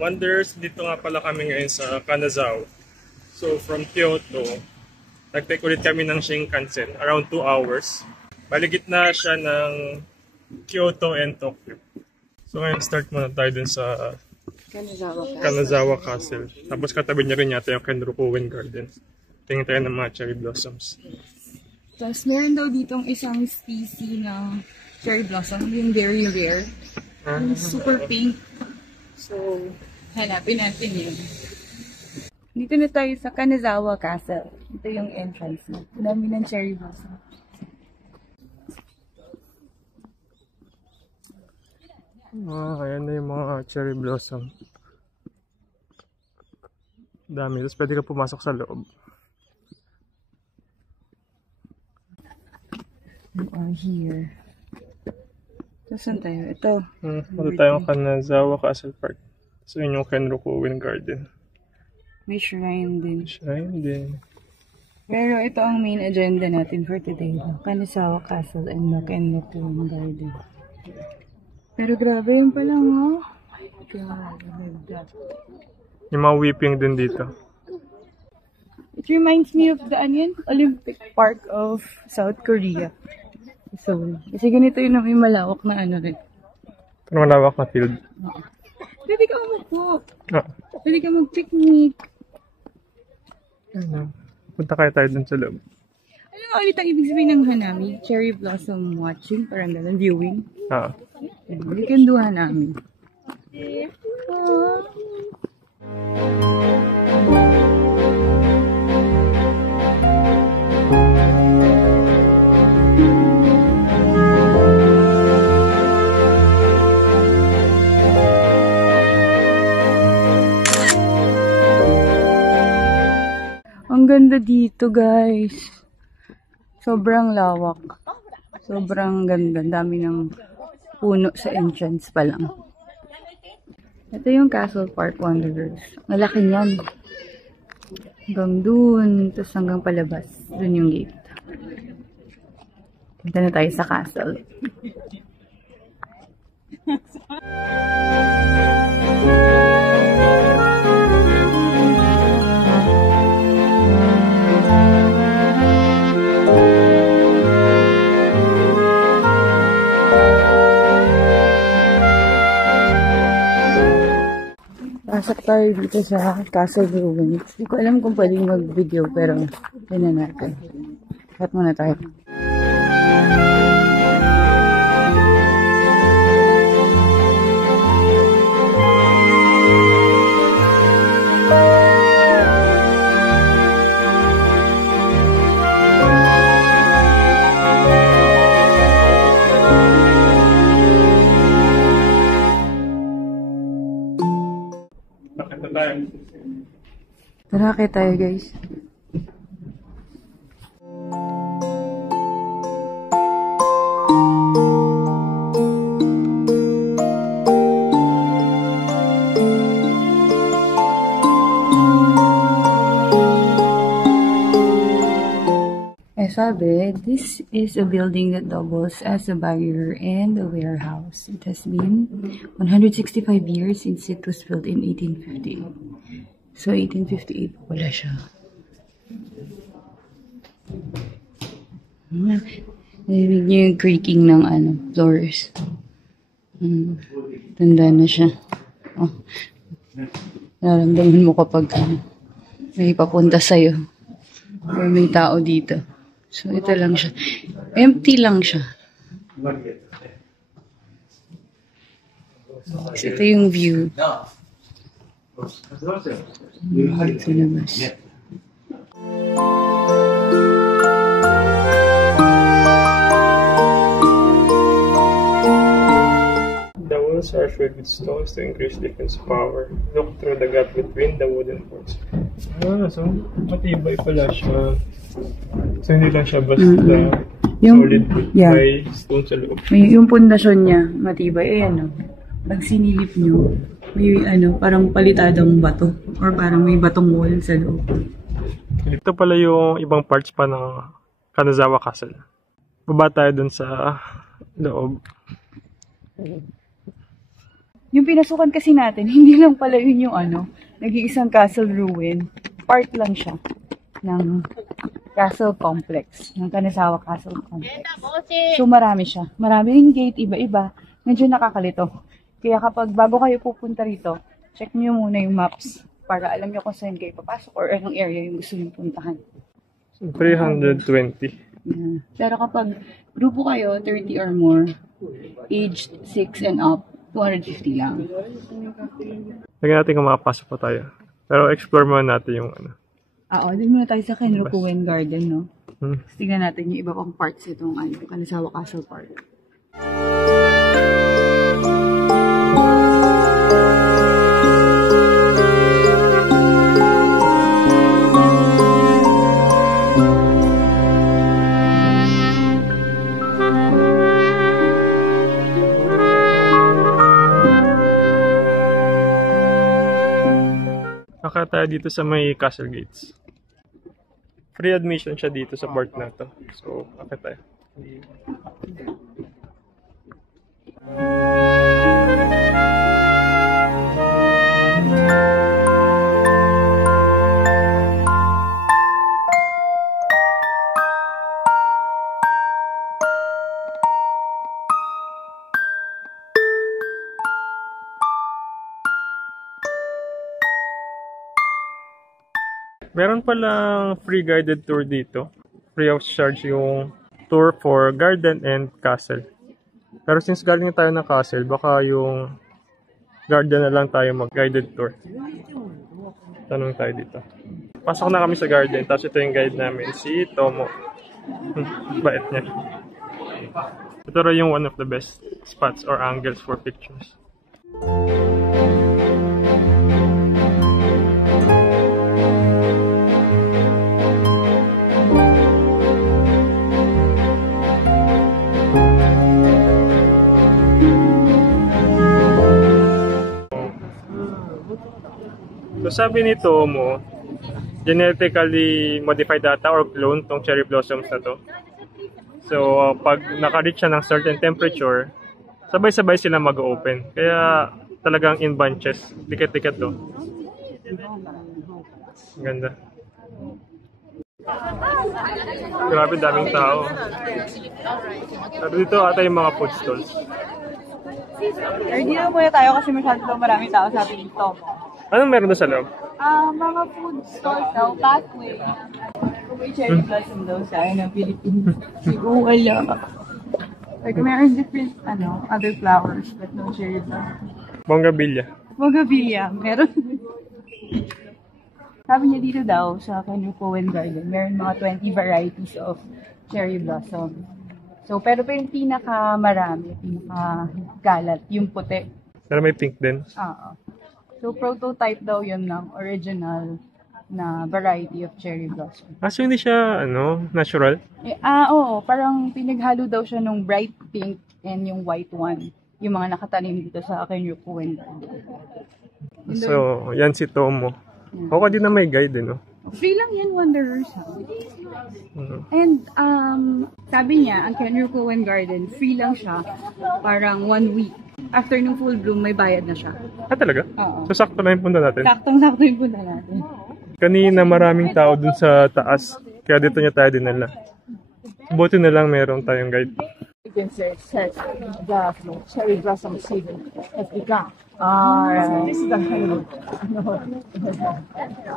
Wonders, dito nga pala kami ngayon sa Kanazawa. So from Kyoto, nag-take ulit kami ng Shinkansen, around 2 hours. Baligit na siya ng Kyoto and Tokyo. So ngayon start muna tayo dun sa Kanazawa Castle. Tapos katabi niya rin yata yung Kenroku-en Garden. Tingin tayo ng mga cherry blossoms. Tapos meron daw ditong isang species ng cherry blossom, yung very rare. Yung super pink. So, hanapin natin yun. Dito na tayo sa Kanazawa Castle. Ito yung entrance na. Dami ng cherry blossom. Ayan na yung mga cherry blossom. Dami. Tapos pwede ka pumasok sa loob. We are here. Saan tayo? Ito. Punta tayong Kanazawa Castle Park. So yun yung Kenroku-en Garden. May shrine din. Shrine din. Pero ito ang main agenda natin for today. Kanazawa Castle and Kenroku-en Garden. Pero grabe yung palang, oh. God. Yung mga weeping din dito. It reminds me of the Olympic Park of South Korea. So, kasi ganito yun, may malawak na ano rin. Pero malawak na field. Pwede ka umupo. Pwede ka mag-picnic. Punta kaya tayo dun sa loob. Ano nga ulit ang ibig sabihin ng hanami? Cherry blossom watching, parang ganun, viewing. We can do hanami. Ang ganda dito, guys. Sobrang lawak. Sobrang ganda. Dami ng puno sa entrance pa lang. Ito yung Castle Park Wanderers. Malaki niyan. Hanggang dun. Tapos hanggang palabas. Dun yung gate. Punta na tayo sa castle. Pasok tayo dito sa Castle Ruins. Hindi ko alam kung pwedeng mag-video pero yun na natin. Cut muna tayo. Tara, kaya tayo, guys. Sabi, this is a building that doubles as a barrier and a warehouse. It has been 165 years since it was built in 1850. So, 1858 wala siya. Narinig niyo yung creaking ng floors. Tanda na siya. Oh. Nararamdaman mo kapag may papunta sa'yo. Or may tao dito. So, ito lang siya. Empty lang siya. So, ito yung view. Sa labas. The walls are filled with stones to increase defense power. Look through the gap between the wooden boards. So matibay pala siya. So hindi lang siya basta solid may stone sa loob. Yung pundasyon niya, matibay. Ayan, pag sinilip nyo, may parang palitadong bato. Or parang may batong wall sa loob. Ito pala yung ibang parts pa ng Kanazawa Castle. Baba tayo dun sa loob. Yung pinasukan kasi natin, hindi lang pala yun yung nag-iisang castle ruin. Part lang siya ng castle complex, ng Kanazawa Castle Complex. So marami siya. Marami ring gate, iba-iba. Medyo nakakalito. Kaya kapag bago kayo pupunta rito, check nyo muna yung maps para alam nyo kung saan kayo papasok or anong area yung gusto nyo puntahan. 320. Yeah. Pero kapag grupo kayo, 30 or more, aged 6 and up, 250 lang. Lagyan natin kung makapasok pa tayo. Pero explore muna natin yung Din muna tayo sa Kenroku-en Garden, no? Hmm. Tingnan natin yung iba pang parts itong Kanazawa Castle Park. Akala tayo dito sa may Castle Gates. Free admission siya dito sa part na to. So, akala tayo. Meron palang free guided tour dito. Free of charge yung tour for garden and castle. Pero since galing tayo ng castle, baka yung garden na lang tayo mag-guided tour. Tanong tayo dito. Pasok na kami sa garden, tapos ito yung guide namin, si Tomo. Bait niya. Ito rin yung one of the best spots or angles for pictures. So sabi ni Tomo, genetically modified data or clone tong cherry blossoms na to. So pag naka-reach siya ng certain temperature, sabay-sabay sila mag-open. Kaya talagang in bunches, dikit-dikit to. Ganda. Grabe daming tao. Pero dito ata yung mga food stalls. Hindi na muna tayo kasi masyadong maraming tao sabi dito. Anong meron doon sa loob? Mga food stores daw, pathway. May cherry blossom daw sa Philippines. Siguro wala. Like, meron different, other flowers, but no cherry blossom. Bonggabilya. Bonggabilya, meron. Sabi niya dito daw, sa Kenroku-en Garden, meron mga 20 varieties of cherry blossom. So, pero yung pinakamarami, pinakagalat, yung puti. Pero may pink din. Oo. So, prototype daw yun ng original na variety of cherry blossom. So hindi siya, natural? Oo. Parang pinaghalo daw siya ng bright pink and yung white one. Yung mga nakatanim dito sa Kenroku-en. So, yan si Tomo. Ako din na may guide, Free lang yan, Wanderers. And, sabi niya, ang Kenroku-en Garden, free lang siya. Parang 1 week. After nung full bloom, may bayad na siya. Talaga? Oo. So, sakto na yung punta natin? Saktong-sakto yung punta natin. Kanina maraming tao dun sa taas. Kaya dito niya tayo dinala. Buti na lang meron tayong guide. You can say the cherry blossom season has begun. This is the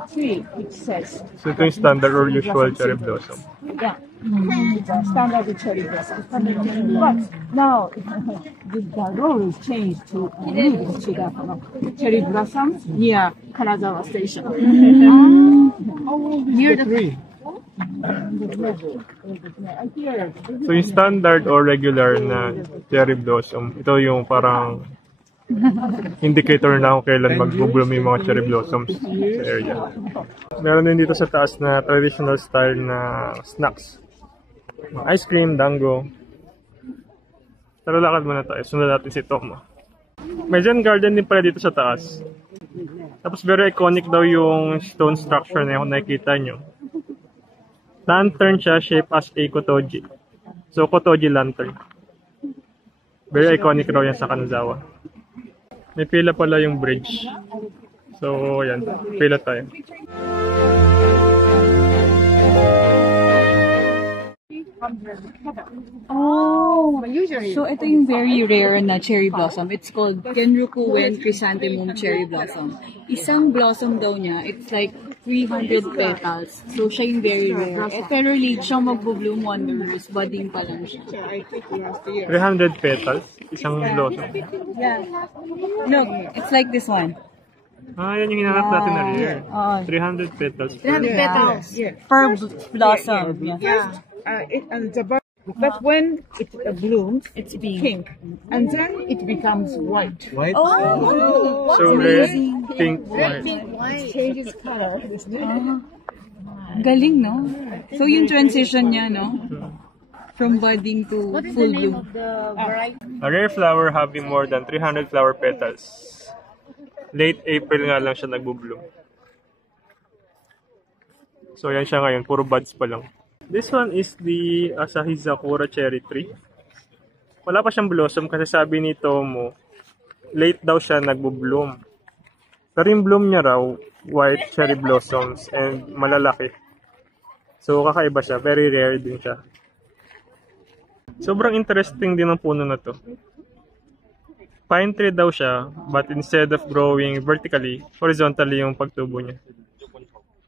tree which says. So ito yung standard or usual cherry blossom. Yeah. It's a standard cherry blossom. But now the rules changed to move to the cherry blossom near Kanazawa Station. Near the tree. So yung standard or regular na cherry blossom, ito yung parang indicator na kung kailan mag-bloom yung mga cherry blossoms sa area. Meron din dito sa taas na traditional style na snacks. Ice cream, dango. Tara, lakad muna tayo. Sunod natin si Tomo. May Zen garden din pala dito sa taas. Tapos very iconic daw yung stone structure na yung nakikita nyo. Lantern siya, shape as a kotoji. So, Kotoji Lantern. Very iconic raw yan sa Kanazawa. May pila pala yung bridge. So, yan. Pila tayo. Oh, Usually, so ito yung very rare na cherry blossom. It's called Genrukuen Chrysanthemum Cherry Blossom. Isang blossom daw niya, it's like 300 petals. So siya yung very rare. Eh, pero late siyang magbo-bloom wonders. Budding pa lang siya. I think last year. 300 petals. Isang blossom. Yeah. Look, it's like this one. Ah, yan yung hinanap natin na rare. Oo. 300 petals. 300 petals Yeah. per blossom. Yeah. But when it blooms, It's pink. pink, and then it becomes white. Oh! So, red, pink, white. It changes color. Galing, no? So yung transition niya, no? From budding to full bloom. A rare flower having more than 300 flower petals. Late April nga lang siya nagbo-bloom. So, yan siya ngayon. Puro buds pa lang. This one is the Asahizakura cherry tree. Wala pa siyang blossom kasi sabi ni Tomo, late daw siya nagbo-bloom. Pero yung bloom niya raw, white cherry blossoms and malalaki. So kakaiba siya, very rare din siya. Sobrang interesting din ang puno na to. Pine tree daw siya, but instead of growing vertically, horizontally yung pagtubo niya.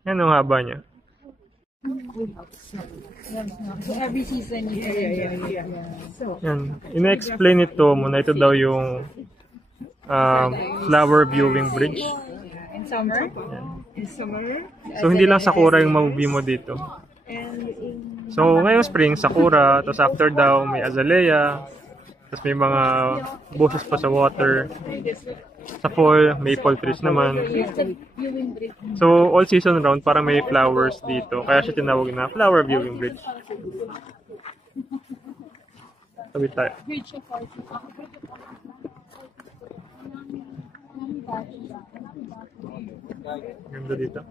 Yan ang haba niya. So every season you So, Yan. Ina-explain ito mo na ito daw yung flower viewing bridge. in summer. in summer, So, hindi lang sakura yung mabubi mo dito. So, ngayong spring, sakura. Tapos after daw, may azalea. Tapos may mga bushes pa sa water. Sa fall, maple trees naman. So, all season round, para may flowers dito. Kaya siya tinawag na flower viewing bridge. Sabi tayo. Ganda dito.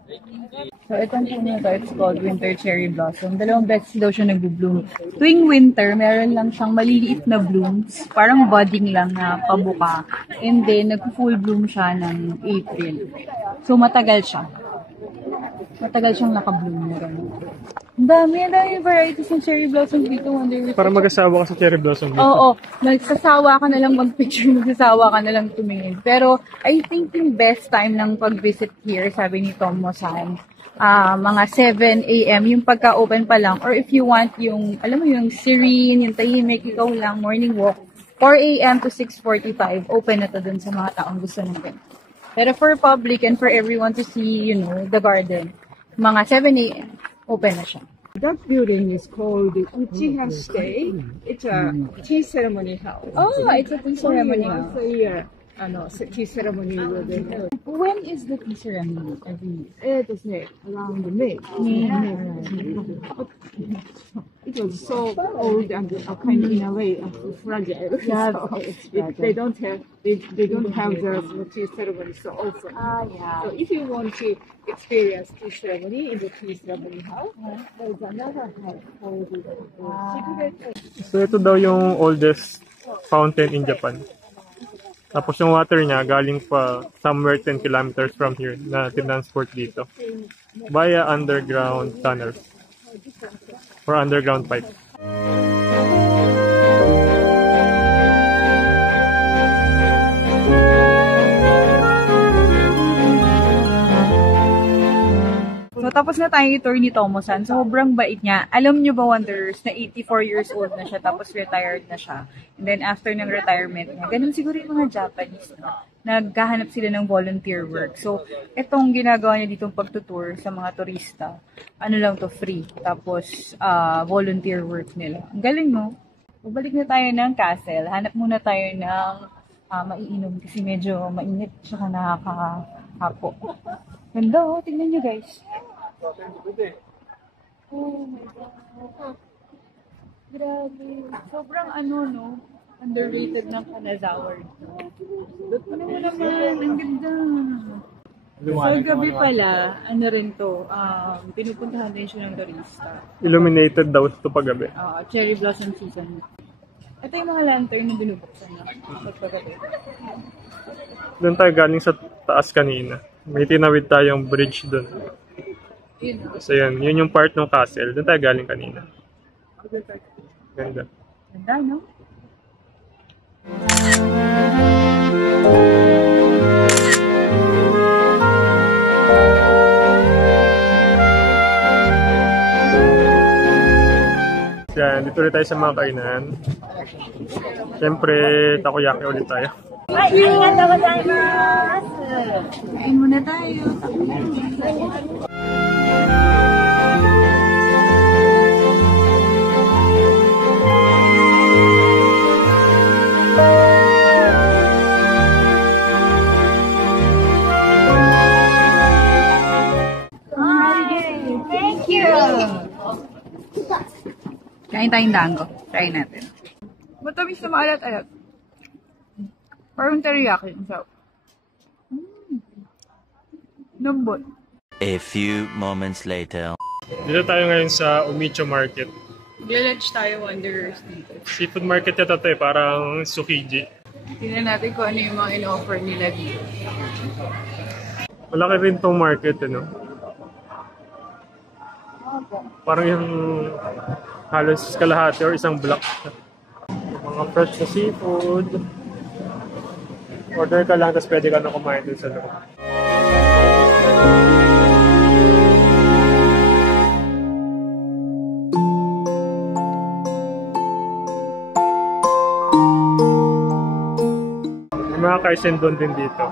So itong puno na to, it's called winter cherry blossom. Dalawang beses daw siya nag-bloom. Tuwing winter, meron lang siyang maliliit na blooms. Parang budding lang na pabuka. And then, nag-full bloom siya ng April. So matagal siya. Matagal siyang naka-bloom na gano'n. Ang dami varieties ng cherry blossom dito. Wonder if Para mag-asawa ka sa cherry blossom dito. Oo, nagsasawa ka na lang mag-picture, nagsasawa ka na lang tumingin. Pero, I think yung best time ng pag-visit here, sabi ni Tomo-san, mga 7 a.m., yung pagka-open pa lang. Or if you want yung, alam mo yung serene, yung tahimik, ikaw lang, morning walk, 4 a.m. to 6:45, open na to dun sa mga taong gusto ng ganun. Pero for public and for everyone to see, you know, the garden, mga 7 a.m., open na siya. that building is called the Uchiha Stay. It's a tea ceremony house. Oh, it's a tea ceremony. Once a year, tea ceremony will be held. When is the tea ceremony every year? Around May. It was so old and kind of in a way fragile. Yeah, So it's fragile. they don't have the tea ceremony so often. Yeah. So if you want to experience tea ceremony in the tea ceremony house, there is another house called the secret. So, ito daw yung oldest fountain in Japan. Tapos yung water niya galing pa somewhere 10 kilometers from here na tinransport dito via underground tunnels or underground pipe. So, tapos na tayong i-tour ni Tomo-san. Sobrang bait niya. Alam niyo ba, Wanderers, na 84 years old na siya, tapos retired na siya. And then, after ng retirement niya, ganun siguro yung mga Japanese, no? Naghahanap sila ng volunteer work. So, itong ginagawa niya ditong pagtutour sa mga turista, ano lang to, free. Tapos, volunteer work nila. Ang galing, no? Babalik na tayo ng castle. Hanap muna tayo ng maiinom kasi medyo mainit tsaka nakakahapo. Ganda, oh. Tingnan nyo, guys. Oh my God. Grabe. Sobrang no? Underrated ng Kanazawa. Ano mo naman? Ang ganda. Sa gabi pala, ano rin to, pinupuntahan din siya ng turista. Illuminated daw ito paggabi. Cherry blossom season. Ito yung mga lantern na binubuksan na pagpagabi. Doon tayo galing sa taas kanina. May tinawid tayong bridge doon. So yun yung part ng castle. Doon tayo galing kanina. Ganda. Ganda, no? Yan, dito ulit tayo sa mga kainan. Siyempre, takoyaki ulit tayo. Kain muna tayo. Thank you. Kain tayong dango. Try natin. Matamis na maalat-alat. Parang teriyaki. So, lambot. A few moments later. Dito tayo ngayon sa Umicho Market. Magla-lunch tayo, Wanderers dito. Seafood market yata ito parang Tsukiji. Tingnan natin kung ano yung mga in-offer nila dito. Malaki rin tong market, ano? Parang yung halos kalahati or isang block. Mga fresh na seafood. Order ka lang, tapos pwede ka na kumain dun sa loob. May mga kaisen doon din dito.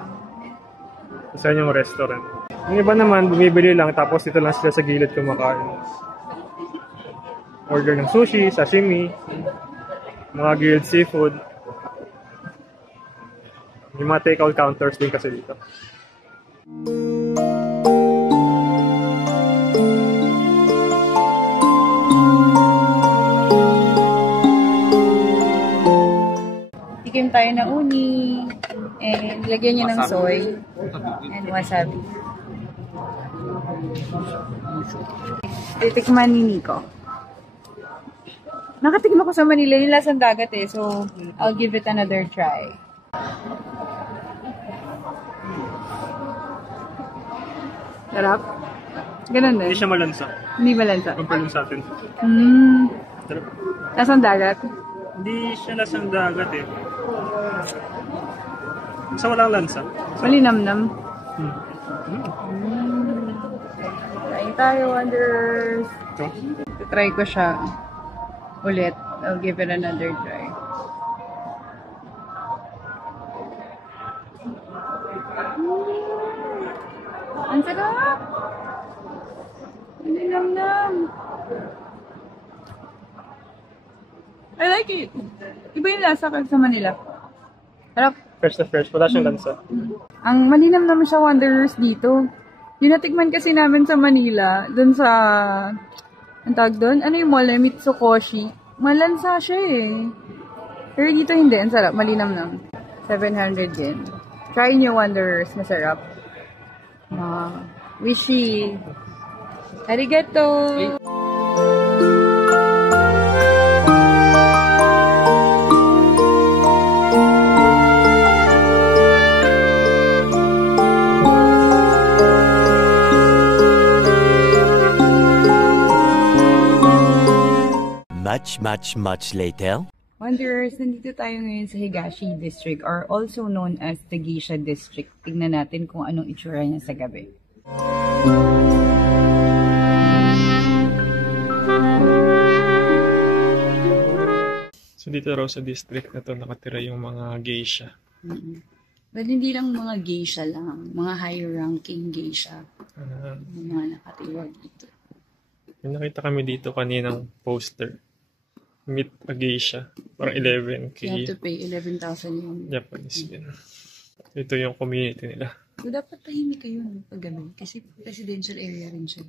Sa yung restaurant. Yung iba naman, bumibili lang tapos dito lang sila sa gilid kumakain. Order ng sushi, sashimi, mga grilled seafood. Yung mga take-out counters din kasi dito. Tikim tayo na uni. And lagyan niya ng soy. And wasabi. Titikman ni Nico. Nakatikman ko sa Manila yung lasang dagat eh. So, I'll give it another try. Sarap. Ganun din. Hindi siya malansa. Hindi malansa. Compare sa atin. Sarap. Lasang dagat. Hindi siya lasang dagat eh. Basta walang lansa. Malinamnam. Hmm. Kain tayo, Wanderers. So, Try ko siya ulit. I'll give it another try. Ang sarap! Malinamnam. I like it. Iba yung lasa kasi sa Manila. Sarap. fresh na fresh. Wala siyang lansa. Ang malinam naman siya, Wanderers, dito. Yung natikman kasi namin sa Manila, dun sa, ang tawag dun? Ano yung mall? Mitsukoshi. Malansa siya eh. Pero dito hindi. Ang sarap. Malinam lang. 700 din. Try nyo, Wanderers. Masarap. Wishy. Arigato! Much later. Wanderers, nandito tayo ngayon sa Higashi District or also known as the Geisha District. Tingnan natin kung anong itsura niya sa gabi. So dito raw sa district na to nakatira yung mga geisha. But hindi lang mga geisha lang, mga high-ranking geisha. Yung mga nakatira dito. May nakita kami dito kaninang poster. Meet a geisha. Parang 11K. You have to pay 11,000 yung... Japanese din. Ito yung community nila. So, dapat tahimik kayo no, pag gabi. Kasi residential area rin siya.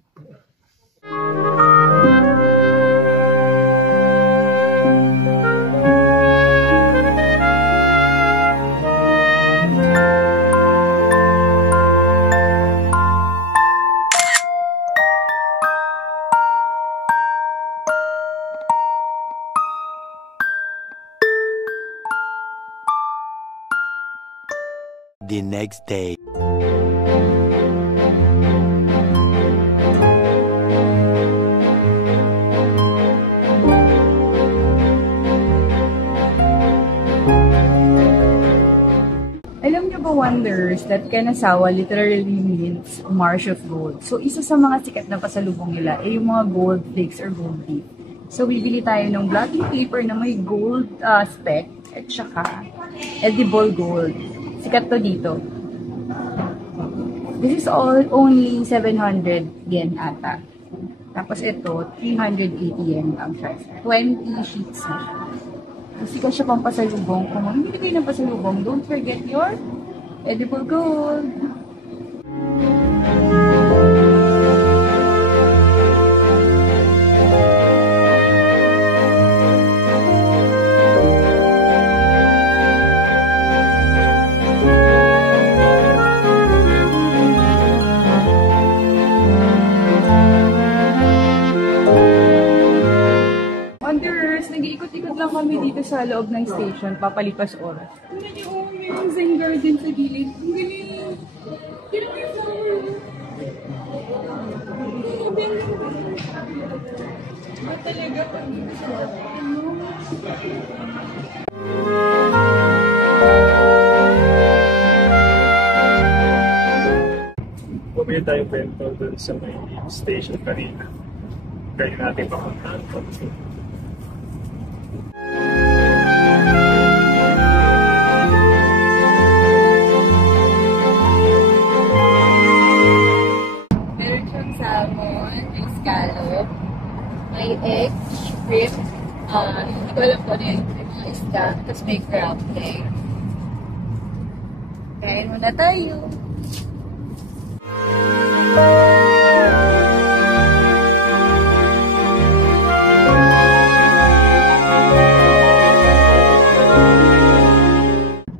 The next day. Alam niyo ba, Wonders, that Kanazawa literally means Marsh of Gold. So, isa sa mga sikat na pasalubong nila ay yung mga gold flakes or gold leaf. So, bibili tayo ng blotting paper na may gold speck at saka edible gold. Sikat to dito. This is all only 700 yen ata. Tapos ito, 380 yen lang siya. 20 sheets na siya. Kasi ka siya pang pasalubong. Kung hindi kayo ng pasalubong, don't forget your edible gold. Nag-iikot-ikot lang kami dito sa loob ng station, papalipas oras. Tingnan niyo, may Zen Garden sa gilid. Ang galing! Tingnan mo yung flower. Talaga pa. Bumili tayong bento dun sa may station kanina. Kaya natin papuntahan. May egg, shrimp, hindi ko alam kung ano yung mga isda, tapos may crab leg. Kain muna tayo!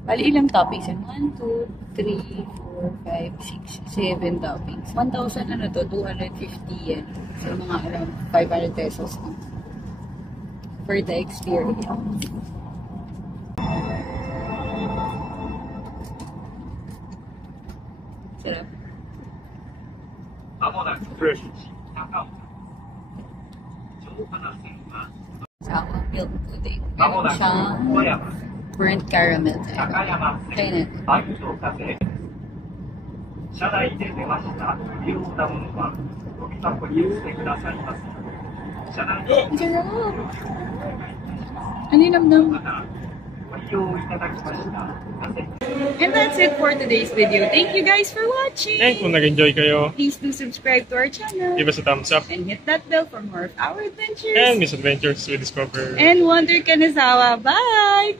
Bali, ilang toppings? 1, 2, 3, 4, 5, 6, 7 toppings. 1,000 ano to? 250 yen. So, mga around 500 pesos na. For the experience. Sarap. Fresh. Sour milk pudding. Meron siyang burnt caramel. Kaya natin. 車内で出ました不要なものはゴミ箱に捨てくださいませ。車内で Ano yung namnam? ご利用いただきました。 And that's it for today's video. Thank you guys for watching! And kung nag-enjoy kayo, Please do subscribe to our channel. give us a thumbs up. And hit that bell for more of our adventures. And misadventures we discover. And Wonder Kanazawa. Bye!